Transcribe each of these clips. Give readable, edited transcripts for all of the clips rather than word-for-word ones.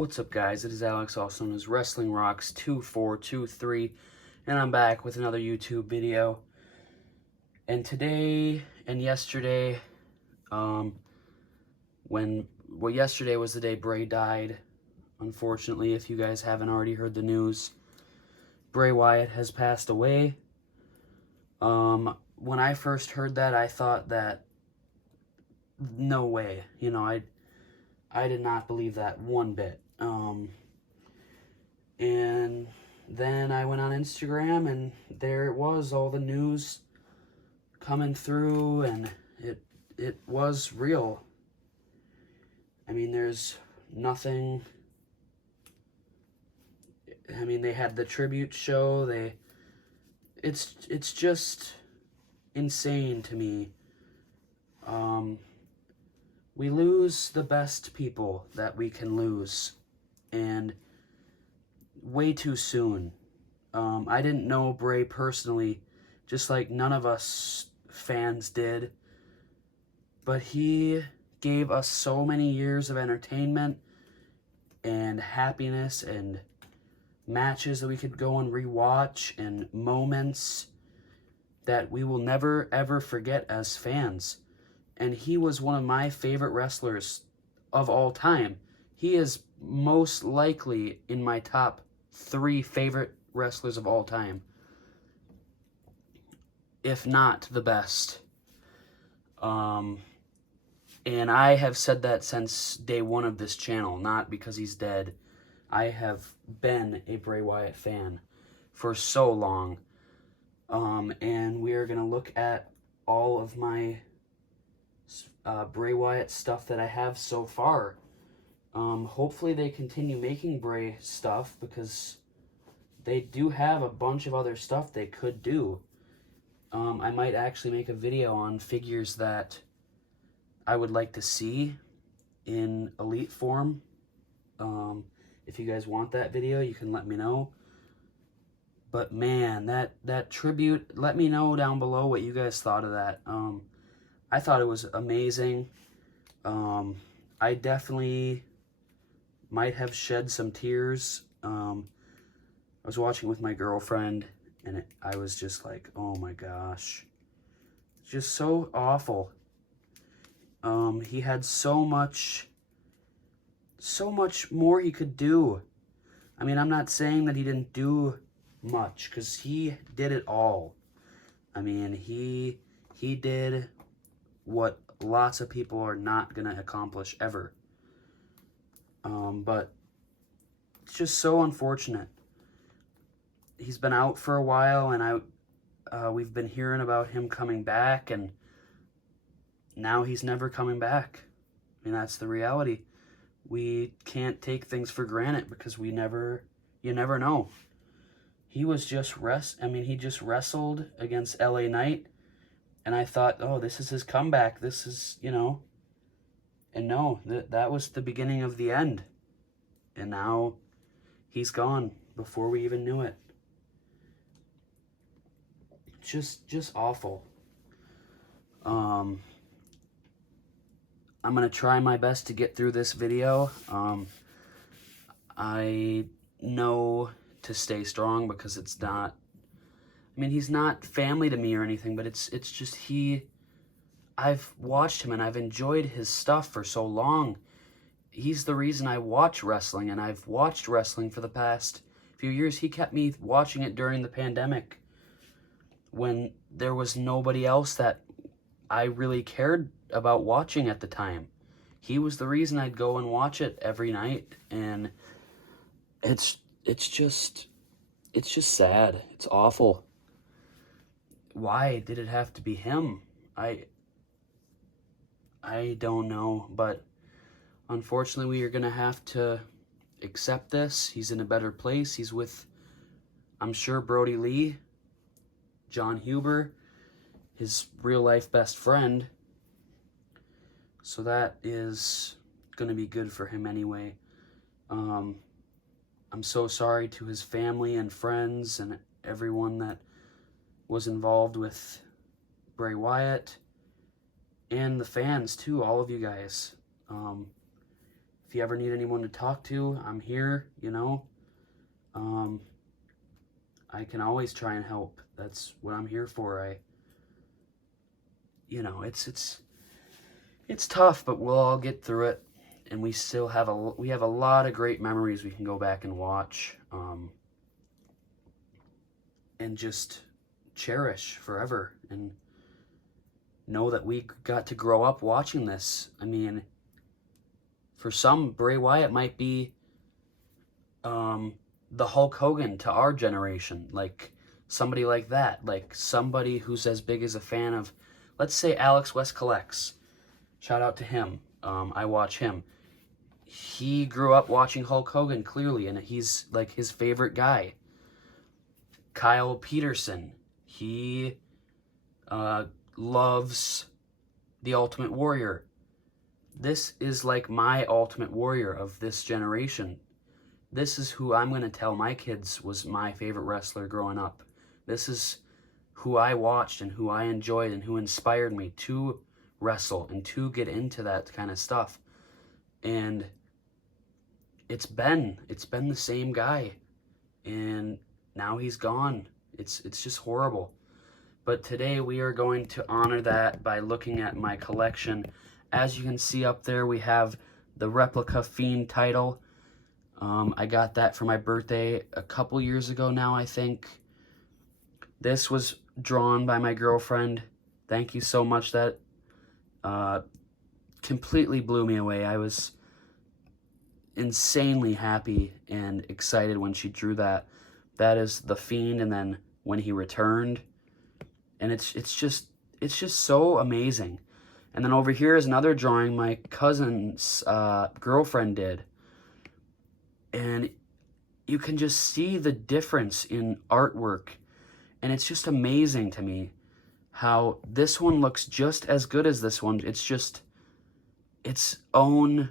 What's up, guys? It is Alex, also known as Wrestling Rocks 2423, and I'm back with another YouTube video. And today and yesterday, yesterday was the day Bray died. Unfortunately, if you guys haven't already heard the news, Bray Wyatt has passed away. When I first heard that, I thought that no way. I did not believe that one bit. And then I went on Instagram, and there it was, all the news coming through, and it was real. I mean, there's nothing. I mean, they had the tribute show. It's just insane to me. We lose the best people that we can lose, and way too soon. I didn't know Bray personally, just like none of us fans did, but he gave us so many years of entertainment and happiness and matches that we could go and rewatch and moments that we will never ever forget as fans. And he was one of my favorite wrestlers of all time. He is most likely in my top 3 favorite wrestlers of all time, if not the best. And I have said that since day one of this channel, not because he's dead. I have been a Bray Wyatt fan for so long. And we are going to look at all of my Bray Wyatt stuff that I have so far. Hopefully they continue making Bray stuff, because they do have a bunch of other stuff they could do. I might actually make a video on figures that I would like to see in Elite form. If you guys want that video, you can let me know. But man, that tribute, let me know down below what you guys thought of that. I thought it was amazing. I definitely might have shed some tears. I was watching with my girlfriend, and I was just like, oh my gosh. It's just so awful. He had so much more he could do. I mean, I'm not saying that he didn't do much, because he did it all. I mean, he did what lots of people are not going to accomplish ever. But it's just so unfortunate. He's been out for a while, and we've been hearing about him coming back, and now he's never coming back. I mean, that's the reality. We can't take things for granted, because you never know. He was just he just wrestled against LA Knight, and I thought, oh, this is his comeback. This is, and no, that was the beginning of the end. And now he's gone before we even knew it. Just awful. I'm going to try my best to get through this video. I know to stay strong, because it's not, I mean, he's not family to me or anything, but it's just I've watched him and I've enjoyed his stuff for so long. He's the reason I watch wrestling, and I've watched wrestling for the past few years. He kept me watching it during the pandemic, when there was nobody else that I really cared about watching at the time. He was the reason I'd go and watch it every night, and it's just sad. It's awful. Why did it have to be him? I don't know, but unfortunately we are going to have to accept this. He's in a better place. He's with, I'm sure, Brody Lee, John Huber, his real-life best friend. So that is going to be good for him anyway. I'm so sorry to his family and friends and everyone that was involved with Bray Wyatt, and the fans too, all of you guys. if you ever need anyone to talk to, I'm here, you know. I can always try and help. That's what I'm here for. You know, it's tough, but we'll all get through it. And we still have a lot of great memories we can go back and watch, and just cherish forever, and know that we got to grow up watching this. I mean, for some, Bray Wyatt might be the Hulk Hogan to our generation, like somebody like that, like somebody who's as big as a fan of, let's say, Alex West Collects. Shout out to him. I watch him. He grew up watching Hulk Hogan, clearly, and he's like his favorite guy. Kyle Peterson, he loves The Ultimate Warrior. This is like my Ultimate Warrior of this generation. This is who I'm going to tell my kids was my favorite wrestler growing up. This is who I watched and who I enjoyed and who inspired me to wrestle and to get into that kind of stuff. And it's been the same guy, and now he's gone. It's just horrible. But today we are going to honor that by looking at my collection. As you can see up there, we have the replica Fiend title. I got that for my birthday a couple years ago now, I think. This was drawn by my girlfriend. Thank you so much. That completely blew me away. I was insanely happy and excited when she drew that. That is the Fiend, and then when he returned, and it's just so amazing. And then over here is another drawing my cousin's girlfriend did, and you can just see the difference in artwork, and it's just amazing to me how this one looks just as good as this one. It's just its own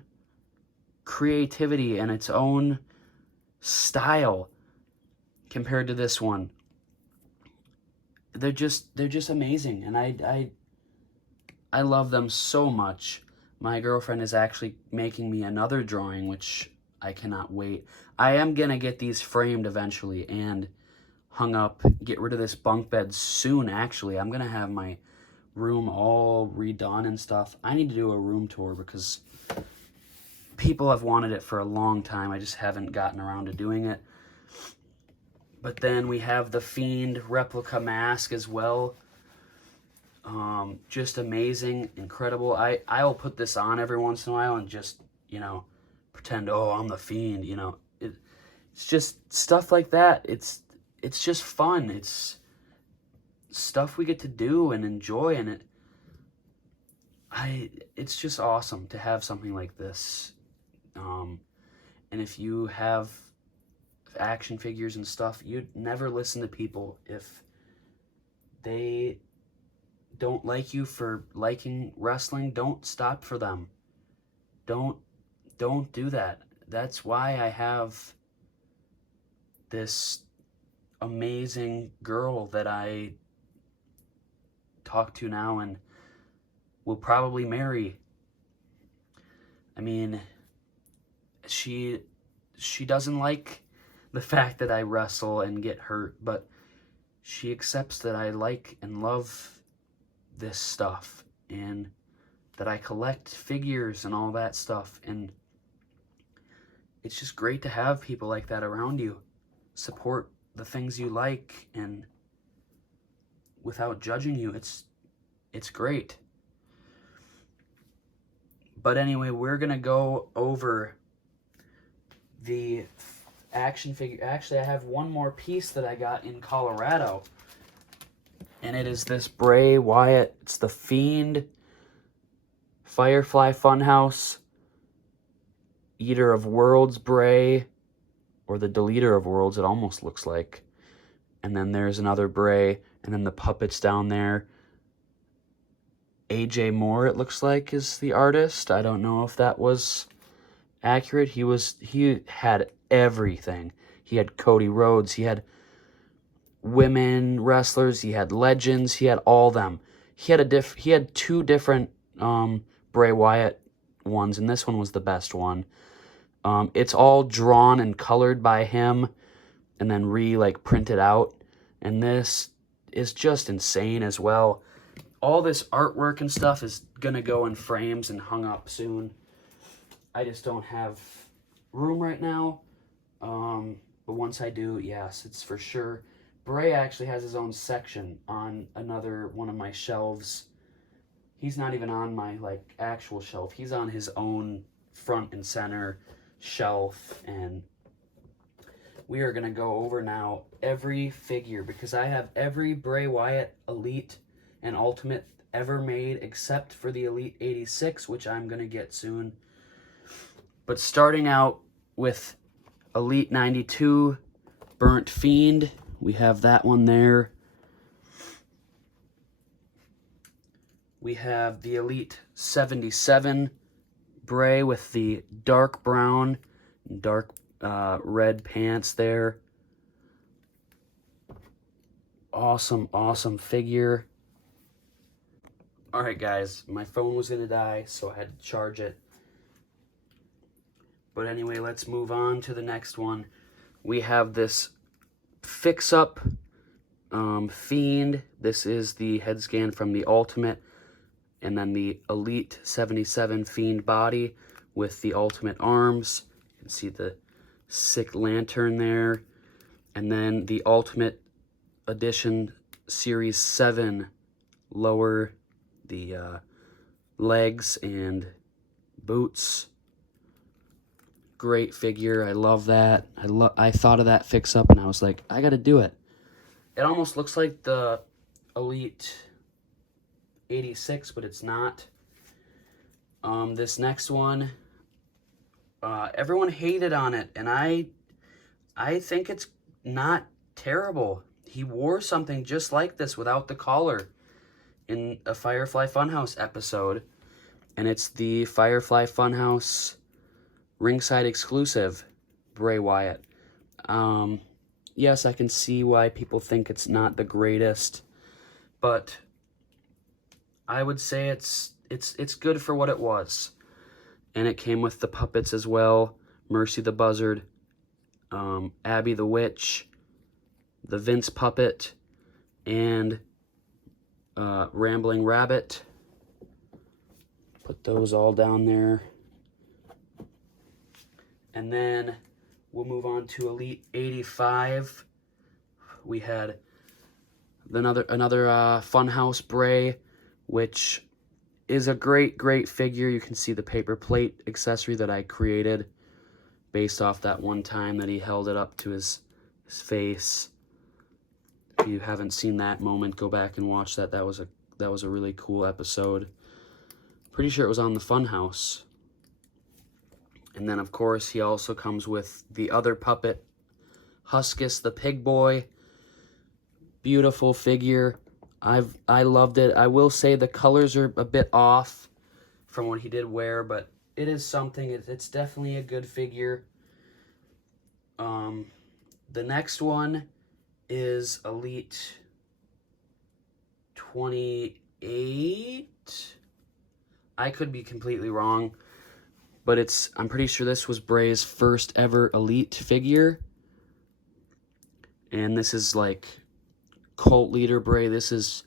creativity and its own style compared to this one. They're just amazing, and I love them so much. My girlfriend is actually making me another drawing, which I cannot wait. I am gonna get these framed eventually and hung up, get rid of this bunk bed soon. Actually, I'm gonna have my room all redone and stuff. I need to do a room tour because people have wanted it for a long time. I just haven't gotten around to doing it. But then we have the Fiend replica mask as well. Just amazing, incredible. I'll put this on every once in a while and just, you know, pretend, oh, I'm the Fiend, you know. It's just stuff like that. It's just fun. It's stuff we get to do and enjoy, and it's just awesome to have something like this. And if you have action figures and stuff, you'd never listen to people if they don't like you for liking wrestling. Don't stop for them. Don't do that. That's why I have this amazing girl that I talk to now and will probably marry. I mean, she doesn't like the fact that I wrestle and get hurt, but she accepts that I like and love this stuff and that I collect figures and all that stuff, and it's just great to have people like that around you. Support the things you like and without judging you. It's great. But anyway, we're gonna go over the action figure. Actually, I have one more piece that I got in Colorado, and it is this Bray Wyatt. It's the Fiend Firefly Funhouse Eater of Worlds Bray, or the Deleter of Worlds, it almost looks like. And then there's another Bray, and then the puppets down there. AJ Moore, it looks like, is the artist. I don't know if that was accurate. He had everything. He had Cody Rhodes, he had women wrestlers, he had legends, he had all them. He had two different Bray Wyatt ones, and this one was the best one. It's all drawn and colored by him and then printed out. And this is just insane as well. All this artwork and stuff is going to go in frames and hung up soon. I just don't have room right now. But once I do, yes, it's for sure. Bray actually has his own section on another one of my shelves. He's not even on my actual shelf. He's on his own front and center shelf, and we are going to go over now every figure, because I have every Bray Wyatt Elite and Ultimate ever made except for the Elite 86, which I'm going to get soon. But starting out with Elite 92 Burnt Fiend, we have that one there. We have the Elite 77 Bray with the dark brown, dark red pants there. Awesome, awesome figure. Alright guys, my phone was going to die, so I had to charge it. But anyway, let's move on to the next one. We have this fix-up Fiend. This is the head scan from the Ultimate. And then the Elite 77 Fiend body with the Ultimate arms. You can see the sick lantern there. And then the Ultimate Edition Series 7 lower the legs and boots. Great figure. I love that. I thought of that fix-up and I was like, I gotta do it. It almost looks like the Elite 86, but it's not. This next one, everyone hated on it, and I think it's not terrible. He wore something just like this without the collar in a Firefly Funhouse episode, and it's the Firefly Funhouse ringside exclusive Bray Wyatt. Yes, I can see why people think it's not the greatest, but I would say it's good for what it was. And it came with the puppets as well. Mercy the Buzzard, Abby the Witch, the Vince puppet, and Rambling Rabbit. Put those all down there. And then we'll move on to Elite 85. We had another Funhouse Bray, which is a great figure. You can see the paper plate accessory that I created based off that one time that he held it up to his face. If you haven't seen that moment, go back and watch that. That was a really cool episode. Pretty sure it was on the Funhouse. And then, of course, he also comes with the other puppet, Huskus the Pig Boy. Beautiful figure. I loved it. I will say the colors are a bit off from what he did wear, but it is something. It's definitely a good figure. The next one is Elite 28. I could be completely wrong, but I'm pretty sure this was Bray's first ever Elite figure. And this is like cult leader Bray. This is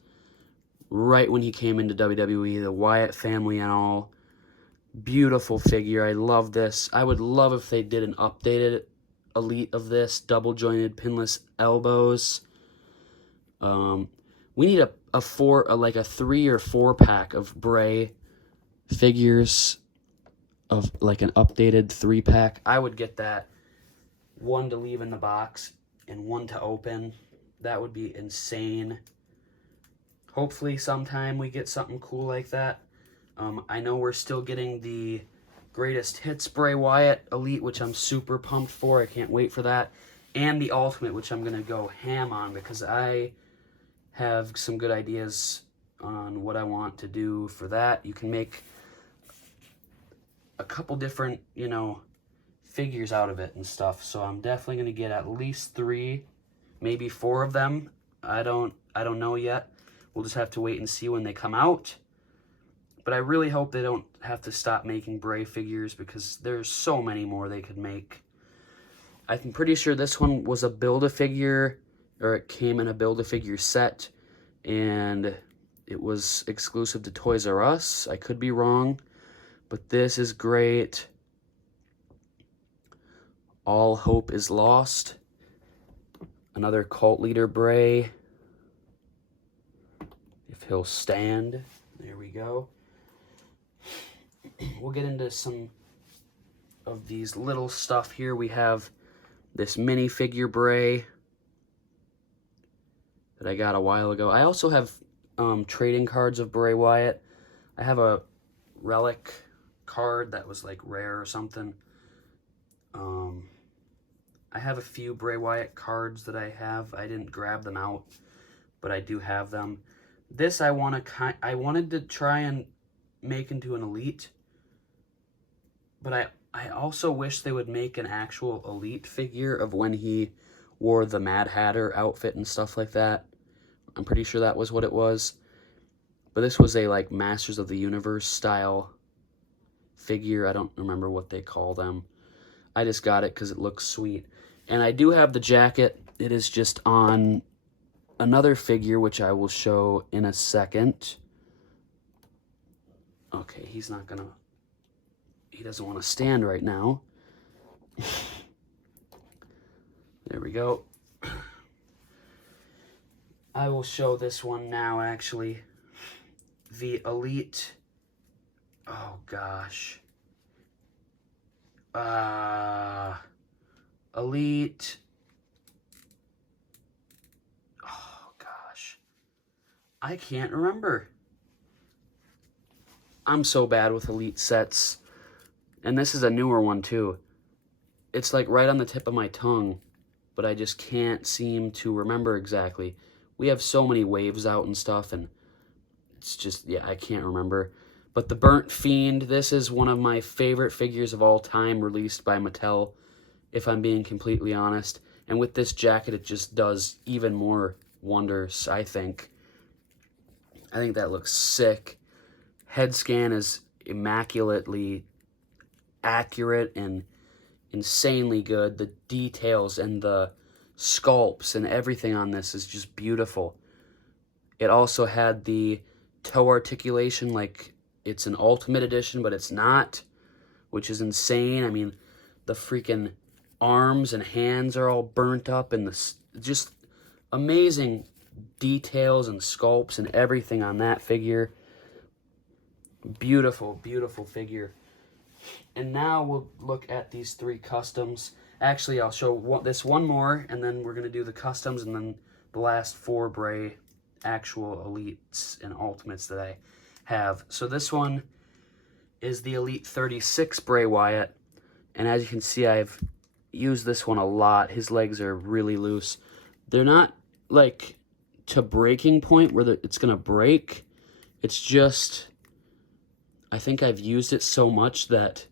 right when he came into WWE, the Wyatt family and all. Beautiful figure. I love this. I would love if they did an updated Elite of this. Double jointed pinless elbows. We need a 3 or 4 pack of Bray figures, of like an updated 3-pack. I would get that. 1 to leave in the box and 1 to open. That would be insane. Hopefully sometime we get something cool like that. I know we're still getting the Greatest Hits Bray Wyatt Elite, which I'm super pumped for. I can't wait for that. And the Ultimate, which I'm going to go ham on because I have some good ideas on what I want to do for that. You can make a couple different, figures out of it and stuff. So I'm definitely going to get at least 3, maybe 4 of them. I don't know yet. We'll just have to wait and see when they come out. But I really hope they don't have to stop making Bray figures, because there's so many more they could make. I'm pretty sure this one was a Build-A-Figure, or it came in a Build-A-Figure set, and it was exclusive to Toys R Us. I could be wrong, but this is great. All Hope is Lost. Another cult leader Bray. If he'll stand. There we go. We'll get into some of these little stuff here. We have this minifigure Bray that I got a while ago. I also have trading cards of Bray Wyatt. I have a relic card that was like rare or something. I have a few Bray Wyatt cards that I have. I didn't grab them out, but I do have them. This I wanted to try and make into an Elite, but I also wish they would make an actual Elite figure of when he wore the Mad Hatter outfit and stuff like that. I'm pretty sure that was what it was. But this was a like Masters of the Universe style figure. I don't remember what they call them. I just got it because it looks sweet. And I do have the jacket. It is just on another figure, which I will show in a second. Okay, he doesn't want to stand right now. There we go. I will show this one now, actually. The Elite. Oh, gosh. Elite. Oh, gosh. I can't remember. I'm so bad with Elite sets. And this is a newer one, too. It's like right on the tip of my tongue, but I just can't seem to remember exactly. We have so many waves out and stuff, and it's just, yeah, I can't remember. But the Burnt Fiend, this is one of my favorite figures of all time released by Mattel, if I'm being completely honest. And with this jacket, it just does even more wonders, I think. I think that looks sick. Head scan is immaculately accurate and insanely good. The details and the sculpts and everything on this is just beautiful. It also had the toe articulation, like it's an Ultimate Edition, but it's not, which is insane. I mean, the freaking arms and hands are all burnt up, and just amazing details and sculpts and everything on that figure. Beautiful, beautiful figure. And now we'll look at these 3 customs. Actually, I'll show this one more, and then we're going to do the customs, and then the last 4 Bray actual Elites and Ultimates that I have. So this one is the Elite 36 Bray Wyatt. And as you can see, I've used this one a lot. His legs are really loose. They're not, like, to breaking point where it's going to break. It's just, I think I've used it so much that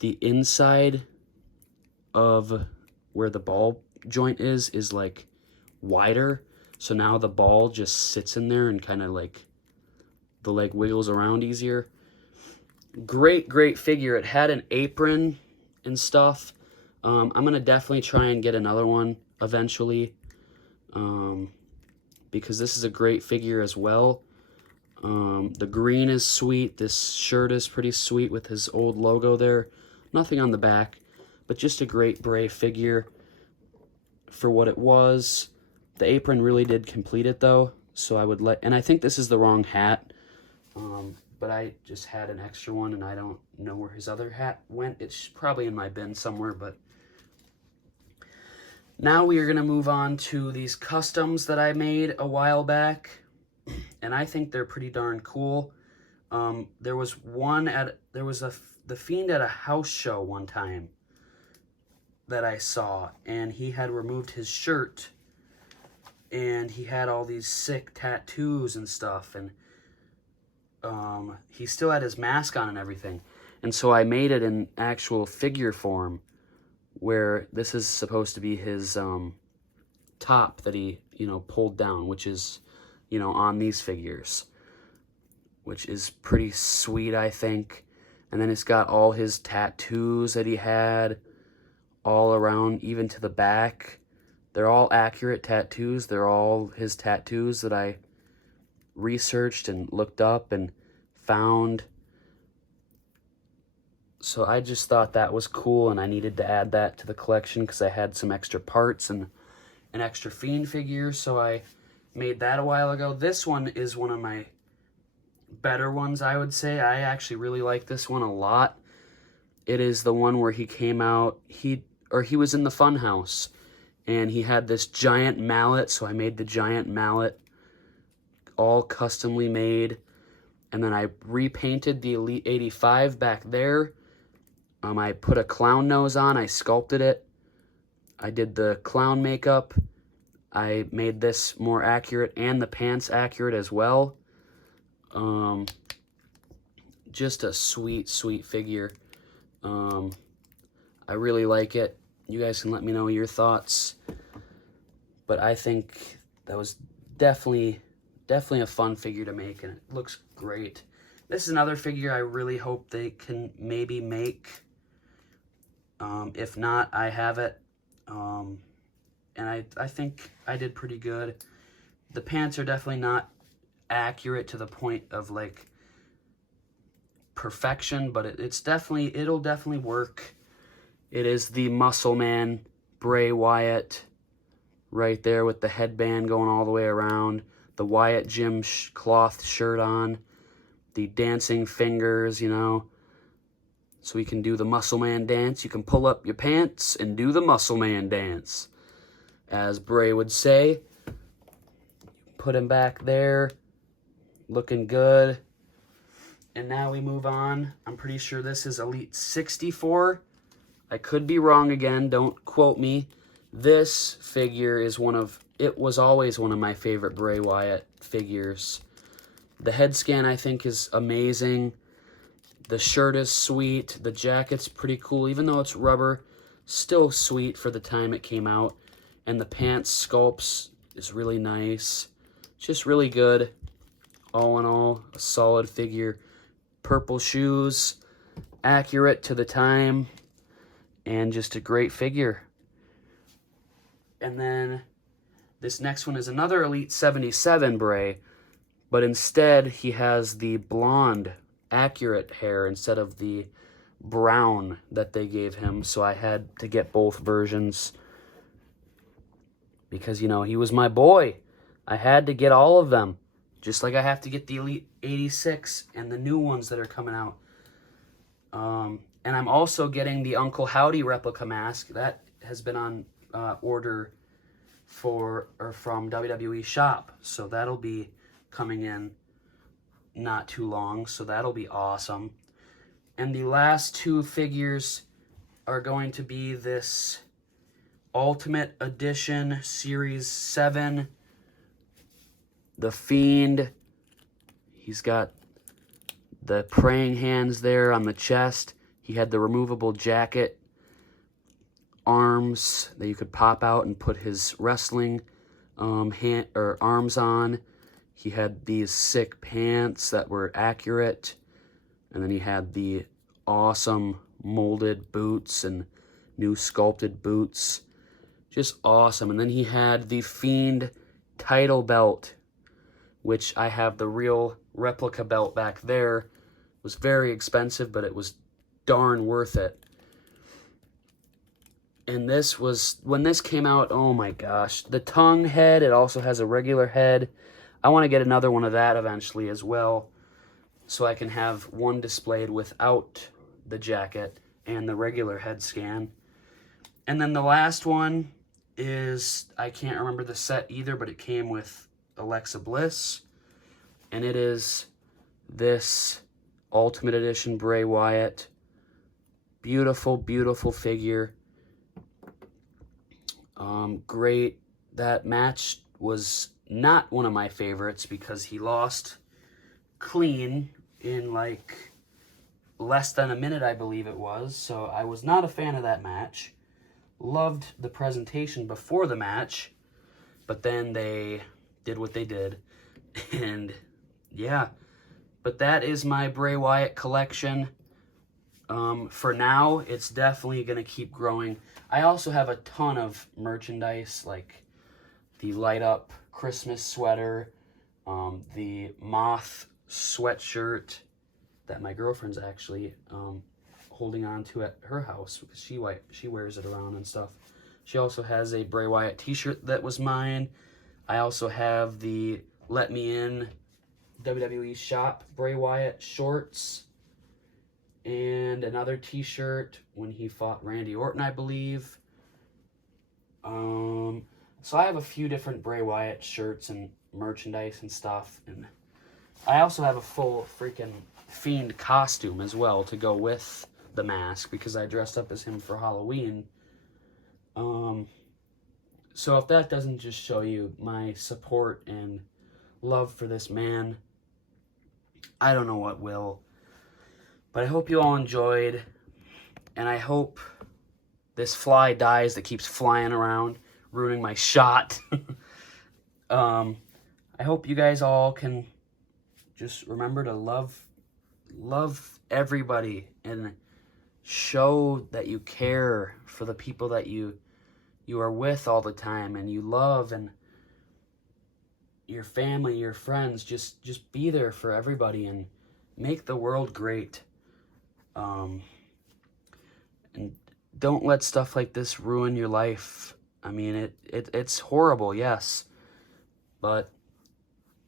the inside of where the ball joint is like wider. So now the ball just sits in there and kind of like the leg wiggles around easier. Great, great figure. It had an apron and stuff. I'm going to definitely try and get another one eventually, because this is a great figure as well. The green is sweet. This shirt is pretty sweet with his old logo there. Nothing on the back, but just a great Bray figure for what it was. The apron really did complete it, though, so I would and I think this is the wrong hat, but I just had an extra one, and I don't know where his other hat went. It's probably in my bin somewhere, but now we are going to move on to these customs that I made a while back, and I think they're pretty darn cool. There was the Fiend at a house show one time that I saw, and he had removed his shirt, and he had all these sick tattoos and stuff, and he still had his mask on and everything. And so I made it in actual figure form, where this is supposed to be his top that he, pulled down, which is, on these figures. which is pretty sweet, I think. And then it's got all his tattoos that he had all around, even to the back. They're all accurate tattoos. They're all his tattoos that I researched and looked up and found. So I just thought that was cool, and I needed to add that to the collection because I had some extra parts and an extra Fiend figure, so I made that a while ago. This one is one of my better ones, I would say. I actually really like this one a lot. It is the one where he came out, he was in the Funhouse, and he had this giant mallet, so I made the giant mallet, all customly made, and then I repainted the Elite 85 back there. I put a clown nose on, I sculpted it, I did the clown makeup, I made this more accurate and the pants accurate as well. Just a sweet, sweet figure. I really like it. You guys can let me know your thoughts. But I think that was definitely a fun figure to make, and it looks great. This is another figure I really hope they can maybe make. If not, I have it. And I think I did pretty good. The pants are definitely not accurate to the point of like perfection, but it'll definitely work. It is the Muscle Man Bray Wyatt right there with the headband going all the way around, the Wyatt Gym cloth shirt on, the dancing fingers, you know, so we can do the Muscle Man dance. You can pull up your pants and do the Muscle Man dance, as Bray would say. Put him back there, looking good. And now we move on. I'm pretty sure this is Elite 64. I could be wrong again, don't quote me. This figure is it was always one of my favorite Bray Wyatt figures. The head scan, I think, is amazing. The shirt is sweet. The jacket's pretty cool. Even though it's rubber, still sweet for the time it came out. And the pants sculpts is really nice. Just really good. All in all, a solid figure. Purple shoes, accurate to the time, and just a great figure. And then this next one is another Elite 77 Bray, but instead he has the blonde, accurate hair instead of the brown that they gave him, so I had to get both versions because, you know, he was my boy. I had to get all of them, just like I have to get the Elite 86 and the new ones that are coming out. And I'm also getting the Uncle Howdy replica mask. That has been on order from WWE Shop, so that'll be coming in not too long, so that'll be awesome. And the last two figures are going to be this Ultimate Edition Series 7, the Fiend. He's got the praying hands there on the chest. He had the removable jacket, arms that you could pop out and put his wrestling arms on. He had these sick pants that were accurate, and then he had the awesome molded boots and new sculpted boots. Just awesome. And then he had the Fiend title belt, which I have the real replica belt back there. It was very expensive, but it was darn worth it. And this was, when this came out, oh my gosh. The tongue head, it also has a regular head. I want to get another one of that eventually as well, so I can have one displayed without the jacket and the regular head scan. And then the last one is, I can't remember the set either, but it came with Alexa Bliss. And it is this Ultimate Edition Bray Wyatt. Beautiful, beautiful figure. Great. That match was not one of my favorites because he lost clean in like less than a minute, I believe it was. So I was not a fan of that match. Loved the presentation before the match, but then they did what they did. And yeah, But that is my Bray Wyatt collection. For now, it's definitely going to keep growing. I also have a ton of merchandise, like the light up Christmas sweater, the moth sweatshirt that my girlfriend's actually holding on to at her house because she wears it around and stuff. She also has a Bray Wyatt t-shirt that was mine. I also have the Let Me In WWE Shop Bray Wyatt shorts and another t-shirt when he fought Randy Orton, I believe. So I have a few different Bray Wyatt shirts and merchandise and stuff, and I also have a full freaking Fiend costume as well to go with the mask because I dressed up as him for Halloween. So if that doesn't just show you my support and love for this man, I don't know what will. But I hope you all enjoyed, and I hope this fly dies that keeps flying around, ruining my shot. I hope you guys all can just remember to love everybody and show that you care for the people that you are with all the time and you love, and your family, your friends. Just be there for everybody and make the world great. And don't let stuff like this ruin your life. I mean, it's horrible, yes, but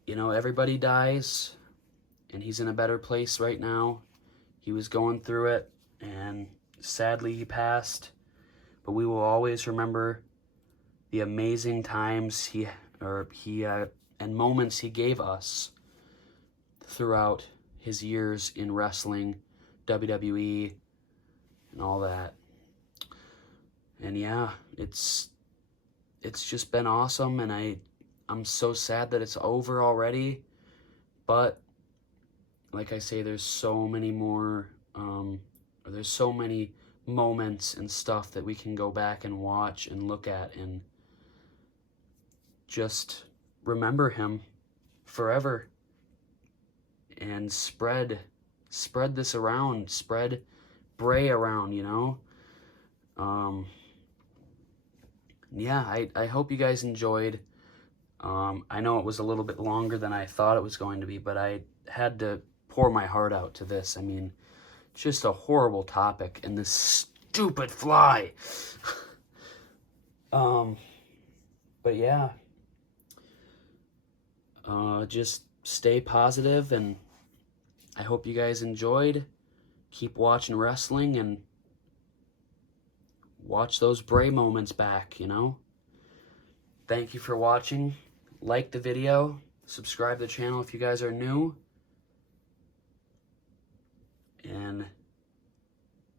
you know, everybody dies, and he's in a better place right now. He was going through it, and sadly he passed, but we will always remember the amazing times he and moments he gave us throughout his years in wrestling, WWE, and all that. And yeah, it's just been awesome, and I'm so sad that it's over already, but like I say, there's so many more, there's so many moments and stuff that we can go back and watch and look at and just remember him forever and spread this around, spread Bray around, you know. Yeah, I hope you guys enjoyed. I know it was a little bit longer than I thought it was going to be, but I had to pour my heart out to this. I mean, it's just a horrible topic, and this stupid fly. But yeah, just stay positive, and I hope you guys enjoyed. Keep watching wrestling and watch those Bray moments back, you know? Thank you for watching. Like the video. Subscribe to the channel if you guys are new. And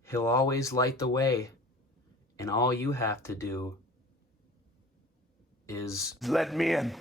he'll always light the way. And all you have to do is... Let me in.